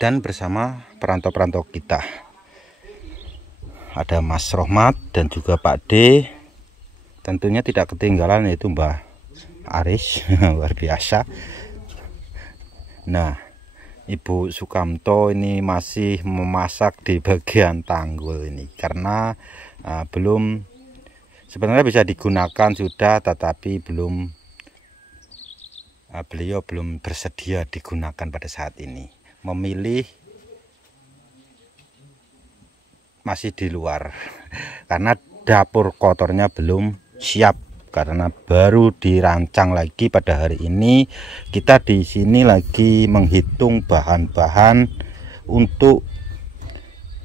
dan bersama perantau-perantau kita. Ada Mas Rohmat dan juga Pak D. Tentunya tidak ketinggalan yaitu Mbah Aris. Luar biasa. Nah, Ibu Sukamto ini masih memasak di bagian tanggul ini karena belum, sebenarnya bisa digunakan sudah, tetapi beliau belum bersedia digunakan pada saat ini. Memilih masih di luar karena dapur kotornya belum siap, karena baru dirancang lagi pada hari ini. Kita di sini lagi menghitung bahan-bahan untuk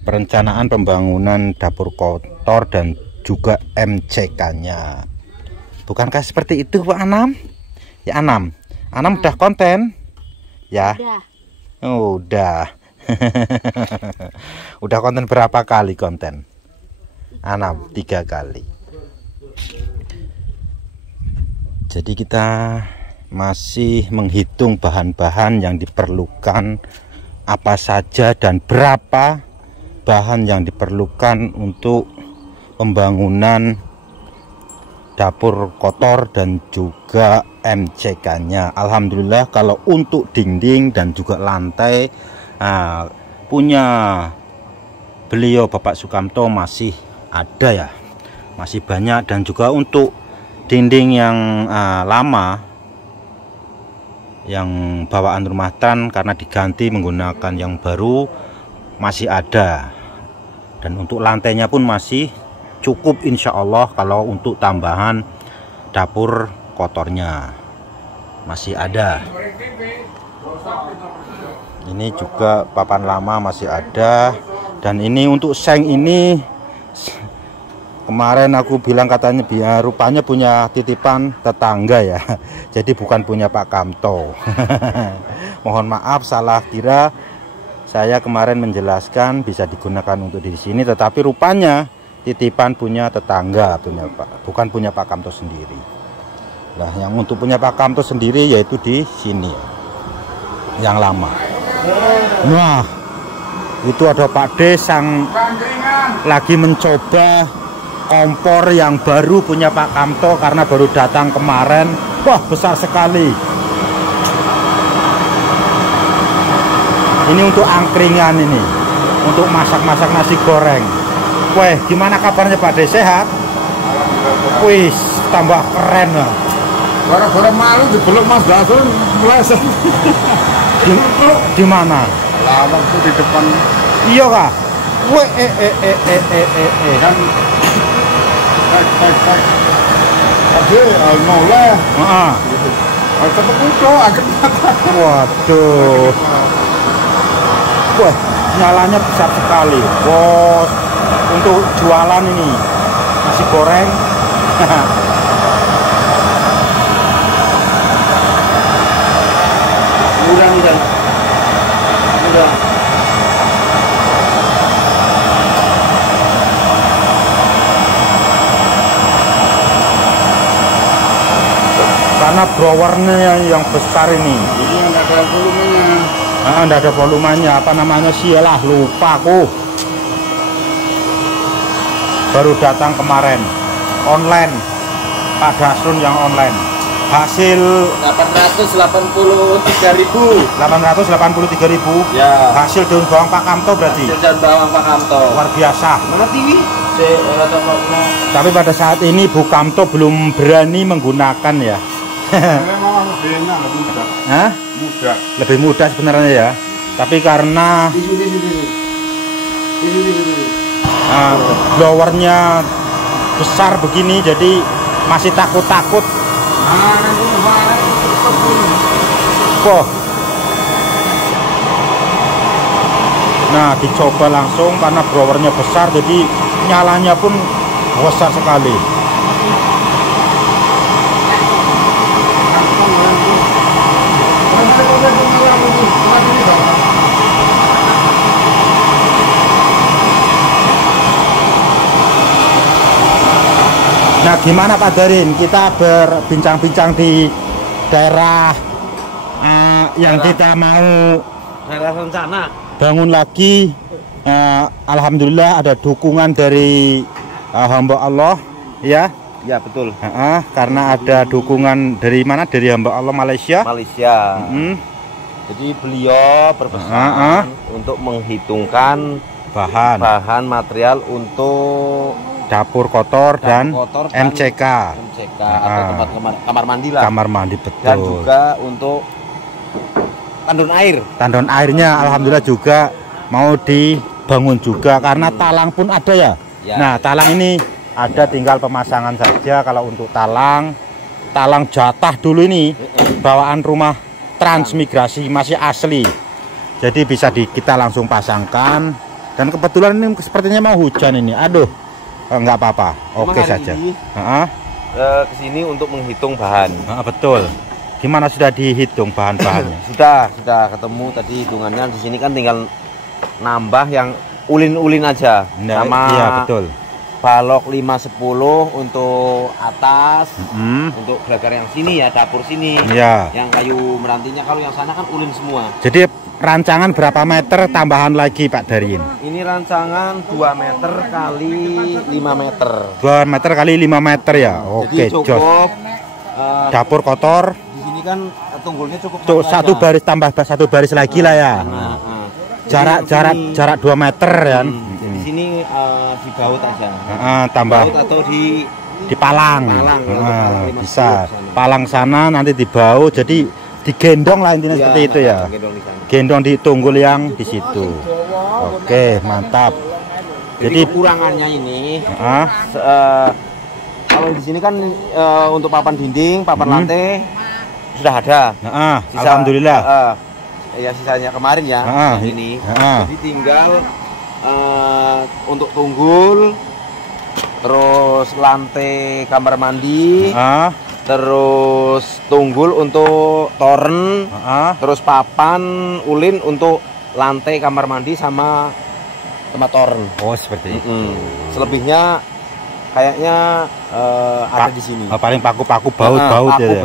perencanaan pembangunan dapur kotor dan juga MCK-nya. Bukankah seperti itu, Pak Anam? Ya, Anam udah konten? Ya. Udah. Udah konten berapa kali konten? 3 kali. Jadi kita masih menghitung bahan-bahan yang diperlukan, apa saja dan berapa bahan yang diperlukan untuk pembangunan dapur kotor dan juga MCK-nya. Alhamdulillah kalau untuk dinding dan juga lantai punya beliau Bapak Sukamto masih ada ya, masih banyak. Dan juga untuk dinding yang lama yang bawaan rumah Tran karena diganti menggunakan yang baru masih ada. Dan untuk lantainya pun masih cukup insya Allah. Kalau untuk tambahan dapur kotornya masih ada. Ini juga papan lama masih ada. Dan ini untuk seng ini kemarin aku bilang katanya biar rupanya punya titipan tetangga ya. Jadi bukan punya Pak Kamto. Mohon maaf salah kira. Saya kemarin menjelaskan bisa digunakan untuk di sini, tetapi rupanya titipan punya tetangga, bukan punya Pak Kamto sendiri. Nah, yang untuk punya Pak Kamto sendiri yaitu di sini yang lama. Nah, itu ada Pak D yang lagi mencoba kompor yang baru punya Pak Kamto karena baru datang kemarin. Wah, besar sekali. Ini untuk angkringan, ini untuk masak-masak nasi goreng. Weh, gimana kabarnya Pak D? Sehat? Wih, tambah keren lah. Gara-gara malu dibelok Mas Dasun meleset. Di mana? Lawang tuh di depan. Iya kah? Weh, kan. Baik. Tadi noleh. Heeh. Tetep udo agak mata. Waduh. Wah, nyalanya besar sekali. Bos, untuk jualan ini nasi goreng. Udah. Karena blowernya yang besar ini. Ini enggak ada volumenya. Enggak ada volumenya. Apa namanya sih? Lah, lupa aku. Baru datang kemarin. Online. Pak Dasun yang online. Hasil 883.000. 883.000. Ya. Hasil daun bawang Pak Kamto berarti. Hasil daun bawang Pak Kamto. Luar biasa. Mana TV? Tapi pada saat ini Bu Kamto belum berani menggunakan ya. Memang lebih enak, lebih mudah. Hah? Mudah. Lebih mudah sebenarnya ya. Tapi karena blowernya besar begini, jadi masih takut-takut. Wah. Nah, dicoba langsung karena blowernya besar, jadi nyalanya pun besar sekali. Nah, gimana Pak Darin? Kita berbincang-bincang di daerah yang kita mau daerah rencana. bangun lagi. Alhamdulillah ada dukungan dari hamba Allah ya. Ya betul. Karena ada dukungan dari mana? Dari hamba Allah Malaysia. Jadi beliau berpesan untuk menghitungkan bahan material untuk dapur kotor dan MCK atau tempat kamar mandi lah. Kamar mandi, betul. Dan juga untuk tandon air. Tandon airnya alhamdulillah juga mau dibangun juga karena talang pun ada ya. Nah, talang ini ada, tinggal pemasangan saja. Kalau untuk talang jatah dulu ini bawaan rumah transmigrasi, masih asli. Jadi bisa kita langsung pasangkan. Dan kebetulan ini sepertinya mau hujan ini. Aduh, nggak apa-apa. Oke saja. Kesini untuk menghitung bahan. Betul. Gimana, sudah dihitung bahan-bahannya? Sudah ketemu tadi hitungannya. Di sini kan tinggal nambah yang ulin-ulin aja. Iya betul. Balok 510 untuk atas, untuk gelagar yang sini ya, dapur sini. Iya. Yang kayu merantinya, kalau yang sana kan ulin semua. Jadi rancangan berapa meter tambahan lagi Pak Darin? Ini rancangan 2 meter kali 5 meter. 2 meter kali 5 meter ya. Oke, jadi cukup. Dapur kotor. Di sini kan tunggulnya cukup satu baris, tambah satu baris lagi lah ya. Jarak 2 meter ya. Di sini di baut aja. Tambah baut atau di palang. Bisa. Palang sana nanti di baut, jadi digendong lah intinya seperti itu ya. Gendong di tunggul yang di situ. Oke, mantap. Jadi kurangannya ini kalau di sini kan untuk papan dinding, papan lantai sudah ada. Alhamdulillah. Ya sisanya kemarin ya ini. Jadi tinggal untuk tunggul, terus lantai kamar mandi, terus tunggul untuk toren, terus papan ulin untuk lantai kamar mandi sama tempat toren. Oh seperti itu. Selebihnya kayaknya ada di sini. Paling paku-paku baut-baut ya.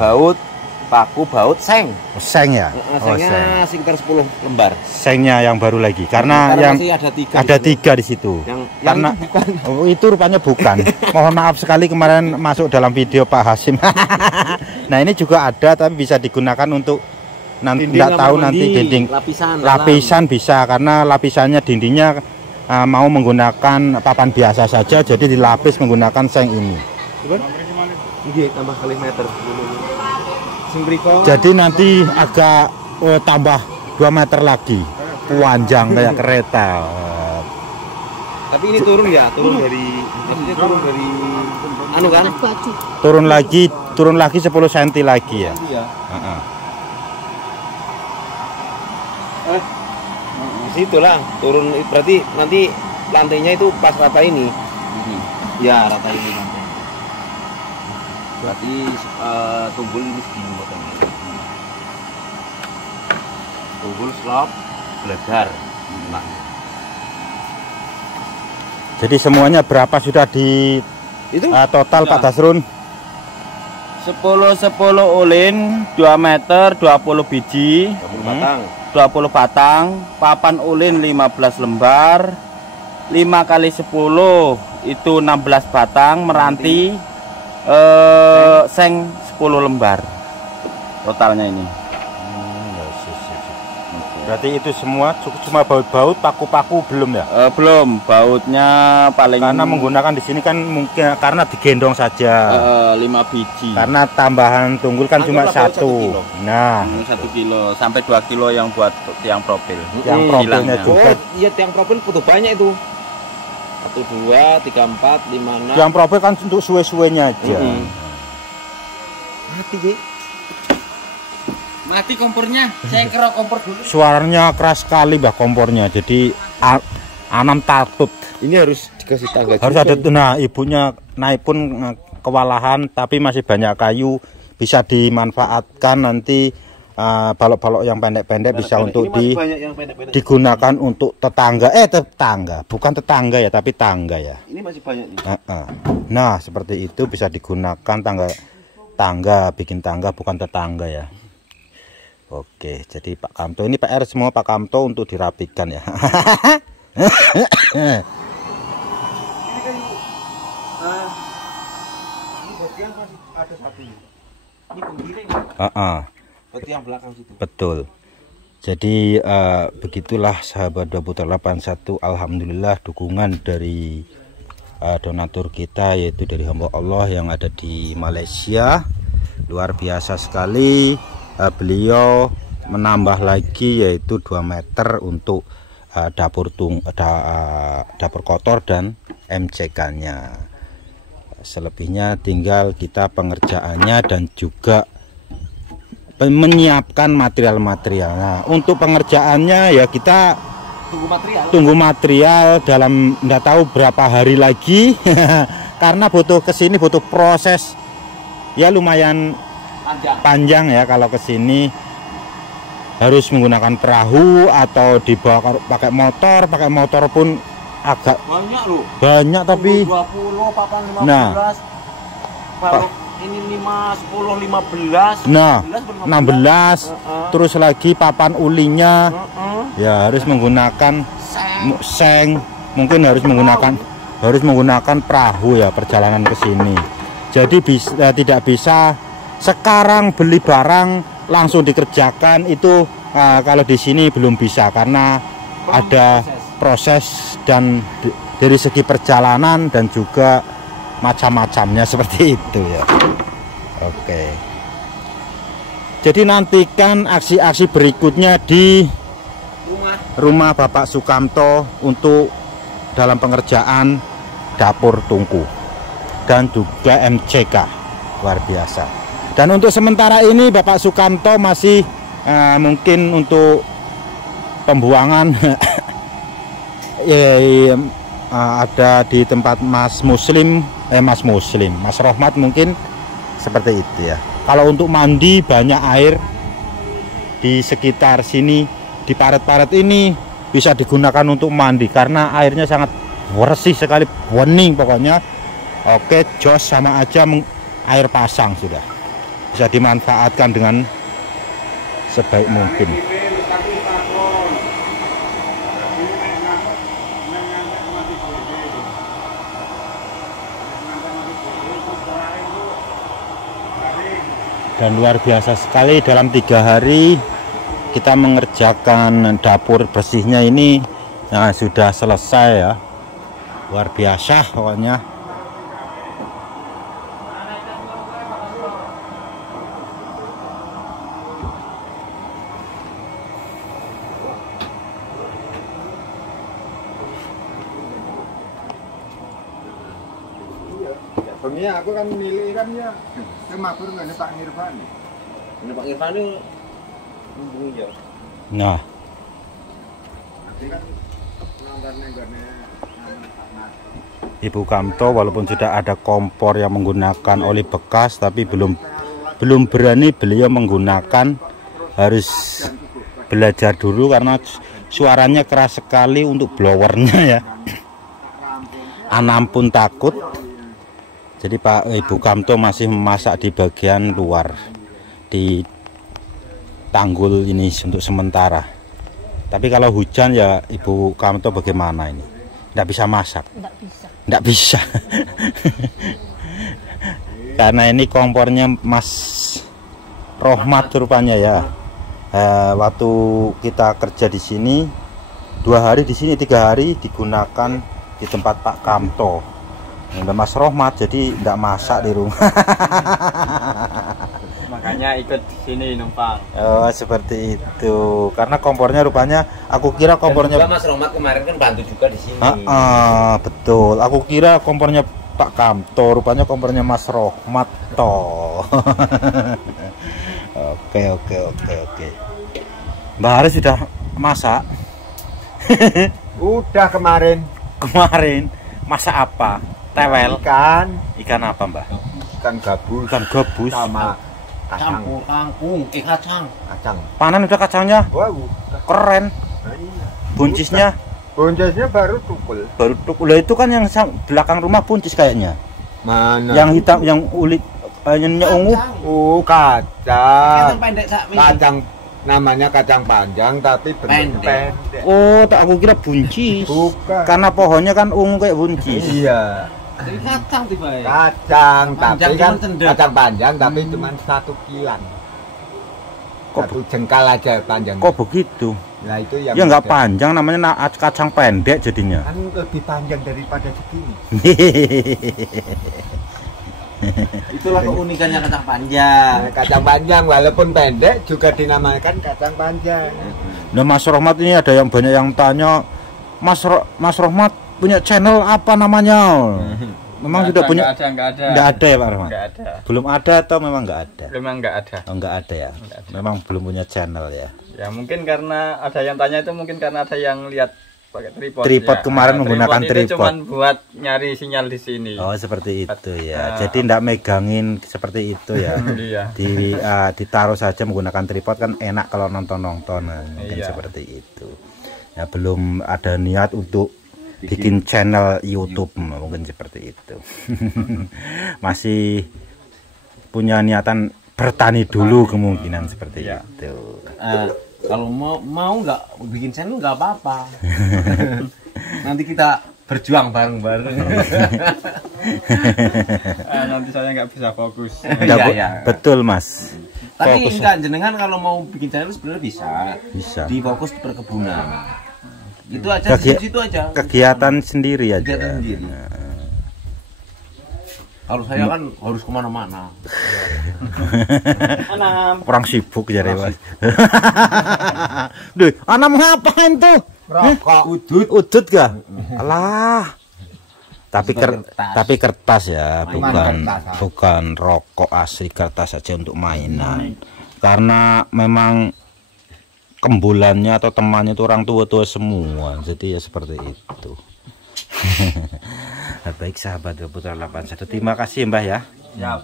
Paku baut seng. Seng ya. Sengnya sekitar 10 lembar. Sengnya yang baru lagi karena yang ada tiga di situ. Karena itu rupanya bukan. Mohon maaf sekali kemarin masuk dalam video Pak Hasim. Nah ini juga ada tapi bisa digunakan untuk nanti tidak tahu nanti dinding lapisan bisa, karena lapisannya dindingnya mau menggunakan papan biasa saja, jadi dilapis menggunakan seng ini. Tambah kali meter. Jadi nanti agak tambah 2 meter lagi panjang kayak kereta. Tapi ini turun ya, turun dari anu kan? Turun lagi 10 cm lagi ya. Situlah turun, berarti nanti lantainya itu pas rata ini. Ya, rata ini lantai. Berarti tunggul ini segini potongnya. Tunggul slop gelegar. Jadi semuanya berapa sudah di itu total Pak Dasrun? 10 ulin 2 meter 20 biji, 20 batang, papan ulin 15 lembar, 5 kali 10 itu 16 batang, meranti seng 10 lembar totalnya ini. Berarti itu semua cuma baut-baut, paku-paku belum ya? Belum, bautnya paling karena menggunakan di sini kan mungkin karena digendong saja 5 biji. Karena tambahan tunggul kan cuma 1. Nah, 1 kilo sampai 2 kilo yang buat tiang profil. Yang profilnya juga. Iya, tiang profil butuh banyak itu. 1, 2, 3, 4, 5, 6. Yang profil kan untuk suwe-suwenya aja. Mati kompornya. Saya kira kompor dulu. Suaranya keras sekali Mbak kompornya. Jadi Anam takut. Ini harus dikasih tangga. Harus ada. Nah, ibunya naik pun kewalahan, tapi masih banyak kayu, bisa dimanfaatkan nanti. Balok-balok yang pendek-pendek bisa untuk digunakan untuk tetangga. Bukan tetangga ya, tapi tangga ya. Ini masih banyak nih. Nah, seperti itu bisa digunakan tangga, bikin tangga bukan tetangga ya. Oke, jadi Pak Kamto ini PR semua Pak Kamto untuk dirapikan ya. Ini bagian masih ada satu. Ini penggiling. Berarti yang belakang situ. Betul. Jadi begitulah sahabat 281, alhamdulillah dukungan dari donatur kita, yaitu dari hamba Allah yang ada di Malaysia. Luar biasa sekali. Beliau menambah lagi yaitu 2 meter untuk dapur kotor dan MCK-nya. Selebihnya tinggal kita pengerjaannya dan juga menyiapkan material-material. Nah, untuk pengerjaannya ya kita tunggu material dalam enggak tahu berapa hari lagi karena butuh kesini butuh proses ya lumayan panjang ya. Kalau kesini harus menggunakan perahu atau dibawa pakai motor pun agak banyak loh, banyak tapi 20 papan 15 nah kalau ini 5 10 15 nah 16 terus lagi papan ulinya ya harus menggunakan seng, mungkin harus menggunakan perahu ya perjalanan ke sini. Jadi tidak bisa sekarang beli barang langsung dikerjakan itu. Kalau di sini belum bisa karena ada proses dan dari segi perjalanan dan juga macam-macamnya seperti itu ya. Oke. Jadi nantikan aksi-aksi berikutnya di rumah Bapak Sukamto untuk dalam pengerjaan dapur tungku dan juga MCK. Luar biasa. Dan untuk sementara ini Bapak Sukamto masih mungkin untuk pembuangan ada di tempat Mas Rohmat mungkin seperti itu ya. Kalau untuk mandi banyak air di sekitar sini, di paret-paret ini bisa digunakan untuk mandi karena airnya sangat bersih sekali, bening pokoknya. Oke, jos sama aja air pasang sudah bisa dimanfaatkan dengan sebaik mungkin. Dan luar biasa sekali dalam 3 hari kita mengerjakan dapur bersihnya ini. Nah, sudah selesai ya. Luar biasa pokoknya. Bengi aku kan milih kan ya. Mabur ngene Pak Irfan. Ini Pak Irfan itu hubungi ya. Nah, Nanti kan nonton nenggone Ibu Kamto walaupun sudah ada kompor yang menggunakan oli bekas tapi belum berani beliau menggunakan, harus belajar dulu karena suaranya keras sekali untuk blowernya ya. Anam pun takut. Jadi Ibu Kamto masih memasak di bagian luar di tanggul ini untuk sementara. Tapi kalau hujan ya Ibu Kamto bagaimana ini? Tidak bisa masak. Tidak bisa. Karena ini kompornya Mas Rohmat rupanya ya. Waktu kita kerja di sini 2 hari di sini 3 hari digunakan di tempat Pak Kamto. Udah Mas Rohmat jadi tidak masak di rumah. Makanya ikut sini numpang. Oh seperti itu. Karena kompornya rupanya aku kira kompornya dan juga Mas Rohmat kemarin kan bantu juga di sini. Betul. Aku kira kompornya Pak Kamto, rupanya kompornya Mas Rohmat toh. Oke. Mbak Haris sudah masak? udah kemarin masak apa? Tewel. Ikan apa Mbak? Ikan gabus. Ikan gabus Sama kacang. Kacang. Kacang. Panen udah kacangnya? Wow. Keren. Nah, iya. Buncisnya? Buncisnya baru tukul. Lah itu kan yang belakang rumah buncis kayaknya. Mana? Yang hitam, yang ulit, yang ungu. Kacang. Pendek sak Kacang namanya kacang panjang tapi bentuknya pendek. Oh, tak aku kira buncis. Bukan. Karena pohonnya kan ungu kayak buncis. Iya. Jadi kacang tiba ya. Kacang Panjang tapi kan cuman cendek. kacang panjang tapi cuma 1 kilan. Kok Satu jengkal aja panjang. Kok begitu? Nah itu yang Ya nggak beda. panjang, namanya kacang pendek jadinya. Kan lebih panjang daripada segini. Itulah keunikannya kacang panjang. Nah, kacang panjang walaupun pendek juga dinamakan kacang panjang. Nah, Mas Rohmat ini ada yang banyak yang tanya, Mas Rohmat punya channel apa namanya? Memang sudah punya? Nggak ada. Nggak ada ya Pak Rohmat? Nggak ada. Belum ada atau memang nggak ada? Memang nggak ada. Oh, nggak ada ya? Memang belum punya channel ya? Ya mungkin karena ada yang tanya itu mungkin karena ada yang lihat pakai tripod. Tripod ya. kemarin Nah, menggunakan itu tripod. cuman buat nyari sinyal di sini. Oh seperti itu ya. Nah. Jadi nggak megangin seperti itu ya. Iya. Ditaruh saja menggunakan tripod kan enak kalau nonton nah, mungkin Iya. seperti itu. Ya belum ada niat untuk bikin channel YouTube mungkin seperti itu. Masih punya niatan bertani dulu kemungkinan seperti Iya. itu. Kalau mau nggak bikin channel nggak apa-apa. Nanti kita berjuang bareng-bareng. Nanti saya nggak bisa fokus. Nggak, Iya. betul Mas. Tapi Fokus. enggak, jenengan kalau mau bikin channel sebenarnya Bisa. di fokus di perkebunan. Itu aja di situ aja. Kegiatan sendiri aja. Kegiatan sendiri. Kalau saya kan harus kemana-mana. Orang sibuk jadi Mas. Duh, anak ngapain tuh? Rokok. Udut gak? Alah. Tapi Kertas. tapi kertas ya, Mainan bukan kertas. rokok asli, kertas saja untuk mainan. Karena memang kembulannya atau temannya itu orang tua-tua semua. Jadi ya seperti itu. Baik sahabat Putra 81, terima kasih Mbah ya. Siap.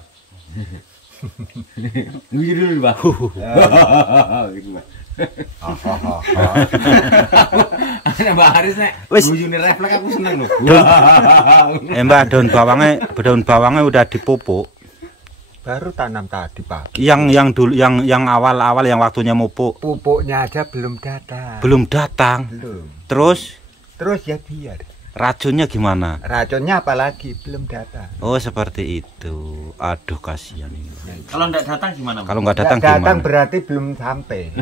Guyu dulu, Pak. Gitu, Pak. Mbak Haris nek Wis. guyune refleks aku seneng lho. Mbah, daun bawangnya udah dipupuk. Baru tanam tadi Pak. Yang dulu yang awal-awal yang waktunya mupuk Pupuknya aja belum datang. belum datang. Belum. Terus Ya biar. racunnya gimana? Racunnya apalagi belum datang. Oh seperti itu. Aduh kasihan ini. Kalau nggak datang gimana? Kalau nggak datang Nggak gimana? berarti belum sampai.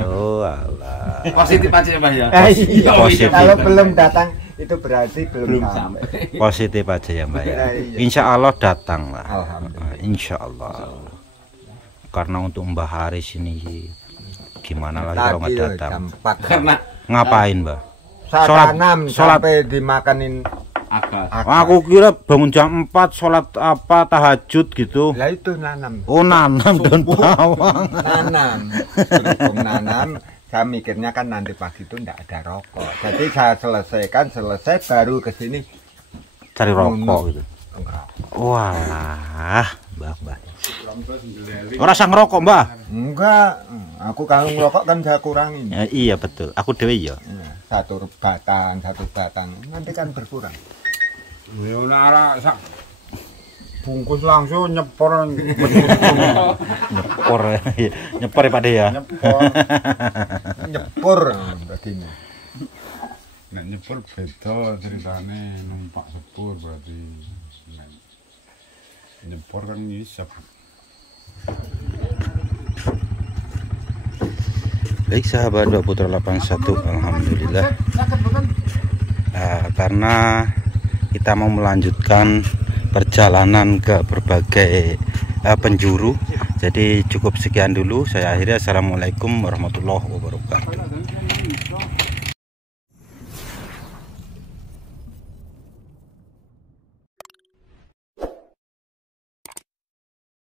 Oh alah. Positif aja ya, Mbak ya. Iya. Positif. Kalau belum datang itu berarti belum sampai. Positif aja ya Mbak ya. Iya. Insya Allah datang lah. Alhamdulillah. Insya Allah. Karena untuk Mbah Haris ini gimana lagi kalau nggak Tadi loh, datang? jam 4. Karena Ngapain Mbah? Saya sholat- tanam sholat. sampai dimakanin agak Aku kira bangun jam 4 sholat apa tahajud gitu. Lah itu nanam. Oh nanam daun bawang. Nanam. Berhubung nanam, saya mikirnya kan nanti pagi itu enggak ada rokok. Jadi saya selesai baru ke sini Cari rokok gitu. enggak. Walah, Mbah. Ora sang ngerokok, Mbah. Enggak. Aku kalau ngerokok kan saya kurangin. Ya, iya betul. Aku dewe ya. Satu batang. Nanti kan berkurang. Ya ora sak bungkus langsung nyepor. Nyepor. Nyepor ya Pak De ya. Nyepur begini. Nek nyepur beda ceritane numpak sepur berarti. Nek nyepor kan ngisep. Baik sahabat Putra 81, alhamdulillah. Karena kita mau melanjutkan perjalanan ke berbagai penjuru, jadi cukup sekian dulu. Saya akhiri. Assalamualaikum warahmatullahi wabarakatuh.